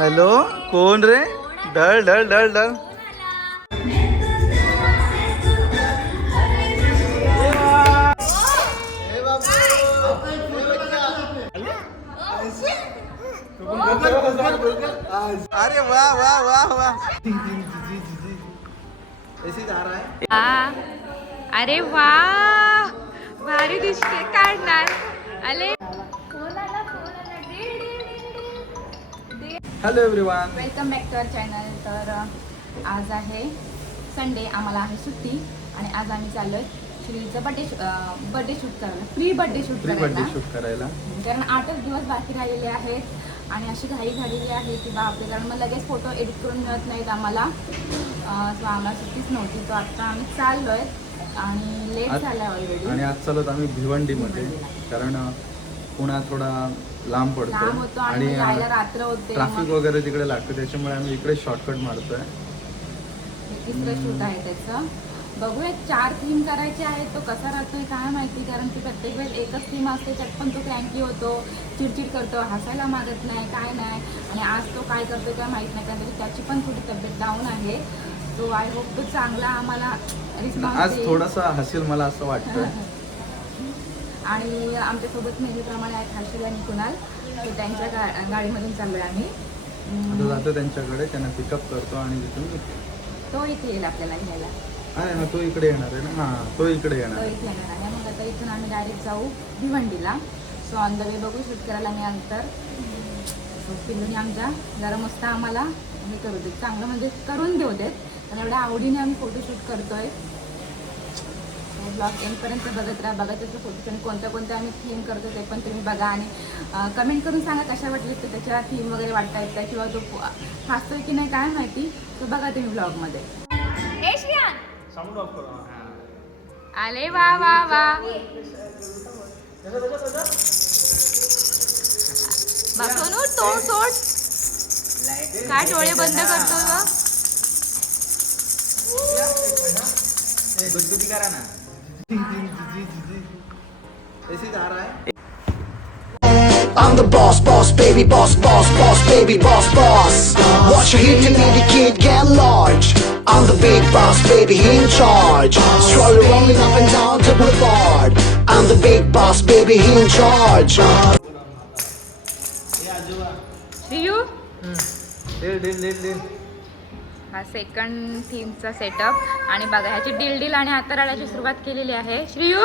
Hello कोण रे? ढळ ढळ ढळ ढळ. अरे वा वा वा वा. ऐसी जा रहा है अरे वा. भारी दिसते काढणार. आले hello everyone welcome back to our channel तर अ, आज आहे संडे आम्हाला आहे सुट्टी. आणि आज आम्ही चाललोय श्रीचं बड्डे बड्डे शूट करायला pre birthday shoot pre birthday करायला. शूट करायला. कारण आठच दिवस बाकी राहिलेले आहेत. आणि अशी घाई झालेली आहे की बापरे कारण मग लगेच फोटो एडिट करून मिळत नाहीत आम्हाला. सो आम्हाला सुट्टीच नव्हती तो आता आम्ही चाललोय आणि लेट आज- झालाय आणि ऑलरेडी आज चालत आम्ही भिवंडीमध्ये कारण पुणा थोडा लांब पडतो आणि रात्र होते ट्रॅफिक वगैरे तिकडे लागतं त्याच्यामुळे आम्ही इकडे शॉर्टकट मारतोय. तिसरं शूट आहे त्याचं. बघूया चार थीम करायचे आहेत तो कसा राहतोय काय माहिती कारण की प्रत्येक वेळेस एकच थीम असते त्यात पण तो क्रँकी होतो चिडचिड करतो हसायला मागत नाही काय नाही आणि आज तो काय करतो काय माहीत नाही कारण त्याची पण थोडी तब्येत डाऊन आहे. तो आय होप तो चांगला आम्हाला रिस्पॉन्स आज थोडासा हसेल मला असं वाटतंय आणि आमच्यासोबत नेहमीप्रमाणे आहेत हर्षल आणि कुणाल. तो त्यांच्या गा गाडीमधून चाललोय आम्ही. आता हम्म, जातो त्यांच्याकडे त्यांना पिकअप करतो आणि तिथून. तो इथे येईल आपल्याला घ्यायला. आहे ना तो इकडे येणार आहे ना? हा तो इकडे तो येणार आहे. इथे येणार आहे. मग आता इथून आम्ही डायरेक्ट जाऊ भिवंडीला. सो ऑन द वे बघू शूट करायला मी अंतर. सो पिल्लूनी आमच्या जरा मस्त आम्हाला हे करू देत. चांगलं म्हणजे करून देऊ देत. पण एवढ्या आवडीने आम्ही फोटोशूट करतोय. ब्लॉग एंडपर्यंत बघत राहा. बघा त्याचं फोटो आणि कोणत्या कोणत्या आम्ही थीम करतो ते पण तुम्ही बघा. आणि कमेंट करून सांगा कशा वाटले तर त्याच्या थीम वगैरे वाटता येत त्या किंवा तो हसतोय की नाही काय माहिती? तो बघा तुम्ही ब्लॉगमध्ये श्रियान आले वा वा वा. सोनू तोड तोड काय डोळे बंद करतो ग ऐसे जा रहा है I'm the boss, boss, baby, boss, boss, boss, baby, boss, boss. Watch your hit and the kid get large. I'm the big boss, baby, he in charge. Slowly rolling up and down the boulevard. I'm the big boss, baby, he in charge. Shriyu deal deal deal deal हा second थीमचा setup आणि बघा ह्याची deal deal आणि आता रडायची सुरुवात केलेली आहे श्रीयू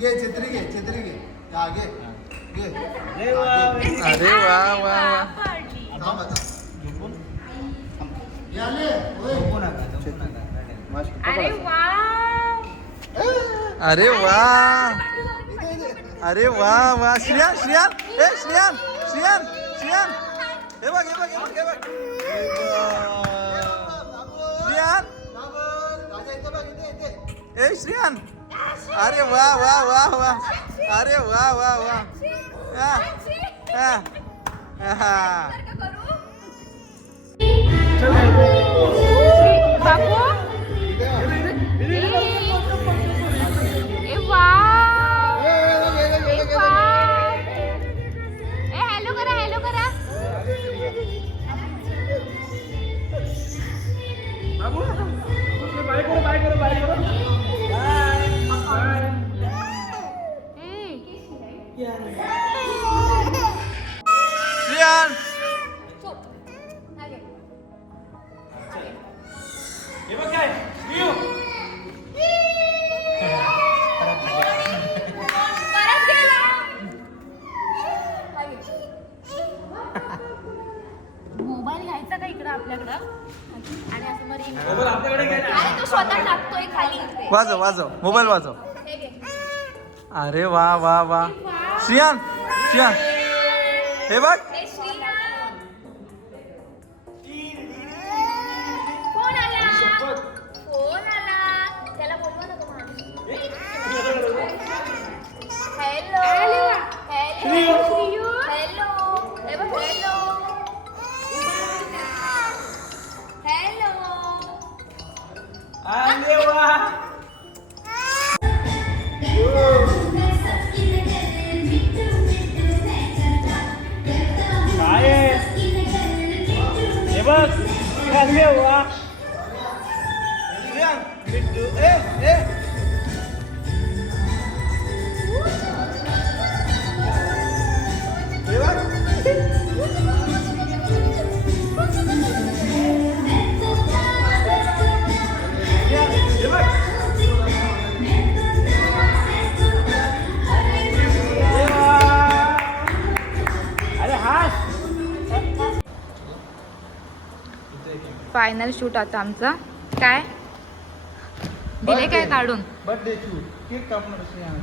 घे छत्री घे छत्री घे हा घे घे अरे वा. वा वा अरे वा अरे वा. अरे वा वा श्रियान श्रियान ए श्रियान श्रियान श्रियान. हे बघ हे बघ हे बघ हे बघ. श्रियान राजा इथे बघ इथे इथे ए श्रियान अरे वा वा वा वा अरे वा वा वा हा, हा, का इकडं आपल्याकडं? आणि असं अरे तो स्वतः टाकतोय खाली. इथे. वाजव वाजव. मोबाईल वाजव. अरे वा वा वा. श्रियान श्रियान. हे बघ. 没有啊 फायनल शूट आता आमचा. काय? दिले काय काढून?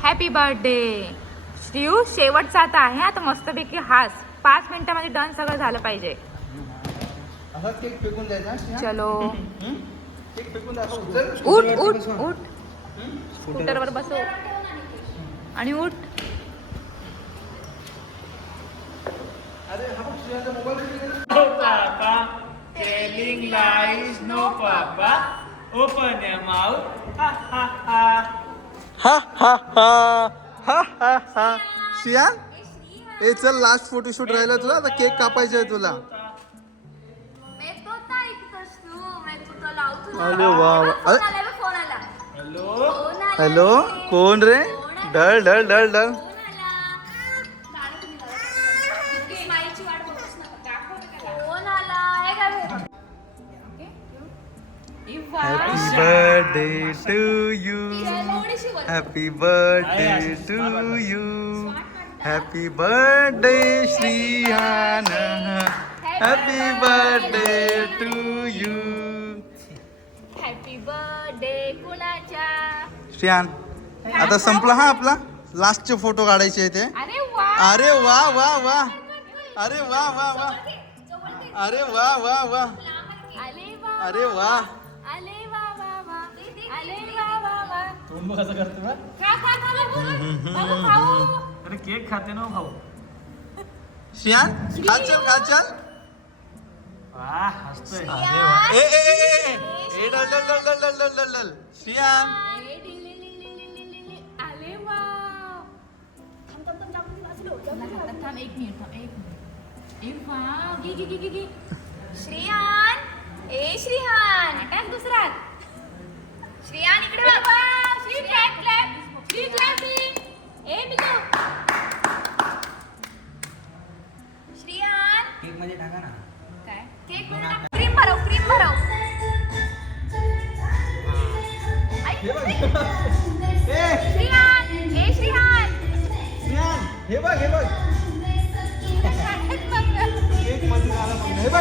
हॅपी बर्थडे श्रीयू शेवटचा आता आहे. आता मस्तपैकी हास. पाच मिनिटामध्ये डन सगळं झालं पाहिजे? चलो. उठ उठ. उठ. स्कूटरवर बसव. आणि उठ. अरे हा बघ श्रियानचा mobile Telling lies, no, Papa. Open your mouth. Ha ha ha. Ha ha ha. Ha ha हा शियान ए चल लास्ट फोटोशूट राहिला तुला? आता केक कापायचा आहे तुला। अरे वा वा. अरे हॅलो? हॅलो? कोण रे? ढळ ढळ ढळ ढळ happy birthday to you. Happy birthday to you happy birthday Shriyan happy birthday to you happy birthday कुणाच्या श्रियान आता संपला हा आपला? लास्टचे फोटो काढायचे आहे ते. अरे वा. अरे वा वा अरे वा वा वा. अरे वा वा वा. अरे वा. अरे केक खाते ना भाऊ. शियान खा चल वाह हसतोय. अरे डल डल डल डल डल डल डल श्रियान एक मिनिट थांब एक ए वा. गी श्रीहान ए श्रीहान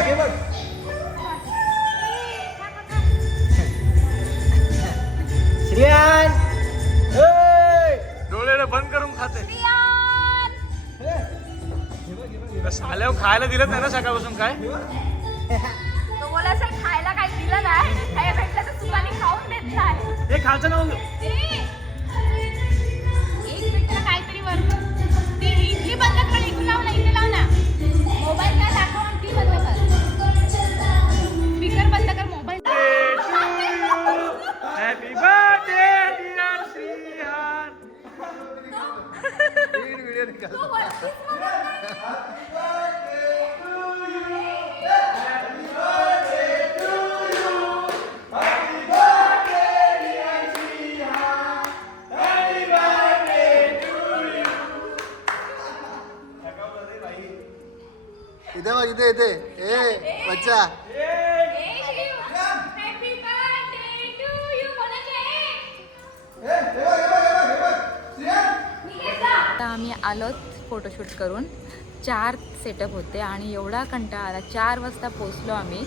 हे बघ बंद करून खाते. साल्याव खायला दिलं त्यांना ना सकाळपासून काय? खायला काय दिलं नाही. खायला भेटलं तुला खाऊन देत हे खायचं ना इथे बघ इथे इथे. ए बच्चा. आम्ही आलोत फोटोशूट करून चार सेटअप होते आणि एवढा कंटाळा आला चार वाजता पोचलो आम्ही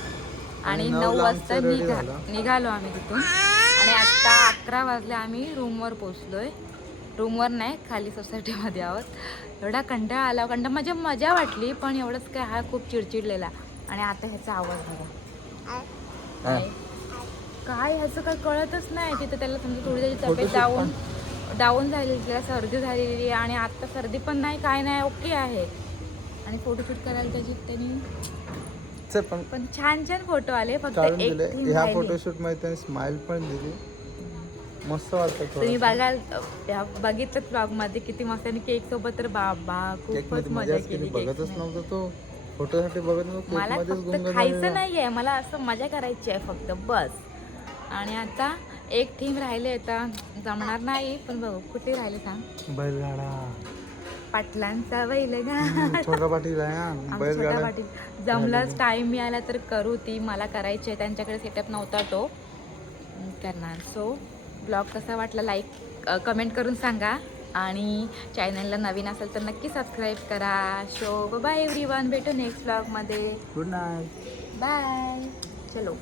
आणि नऊ वाजता निघा. निघालो आम्ही तिथून. आणि आत्ता अकरा वाजले आम्ही रूमवर पोचलोय रूमवर नाही खाली सोसायटीमध्ये आहोत. एवढा कंटाळा आला. कंटाळा म्हणजे मजा वाटली पण एवढंच काय हा खूप चिडचिडलेला. आणि आता ह्याचा आवाज बघा. काय ह्याचं काय कळतच नाही. तिथं त्याला समजा थोडी त्याची तब्येत डाऊन डाऊन झालेली सर्दी झालेली आहे आणि आत्ता सर्दी पण नाही काय नाही ओके आहे. आणि फोटोशूट करायला त्याची त्यांनी पण पण छान छान फोटो आले फक्त काढून एक दिले theme ह्या राहिली. फोटोशूटमध्ये त्यांनी स्माइल पण दिली. मस्त वाटतं तुम्ही बघाल त्या बघितलं ब्लॉगमध्ये किती मस्त आणि केक सोबत तर बाबा केक खूपच मध्ये मजा मजाच केली केली cake बघतच ने. नव्हतं तो. फोटोसाठी बघत नव्हतो केक मला मध्येच फक्त गुंग खायचं नाहीये मला असं मजा करायची आहे फक्त बस. आणि आता एक थीम राहिले आता. जमणार नाही पण बघू कुठे राहिले सांग. बैलगाडा. पाटलांचा बैल छोटा पाटील आहे बैलगाडा. पाटील. जमलंच टाइम मिळाला तर करू ती मला करायची आहे त्यांच्याकडे सेटअप नव्हता तो. करणार. सो ब्लॉग कसा वाटला लाईक कमेंट करून सांगा. आणि चॅनलला नवीन असेल तर नक्की सबस्क्राईब करा. शो बाय एव्हरी वन भेटू नेक्स्ट ब्लॉगमध्ये गुड नाईट बाय चलो.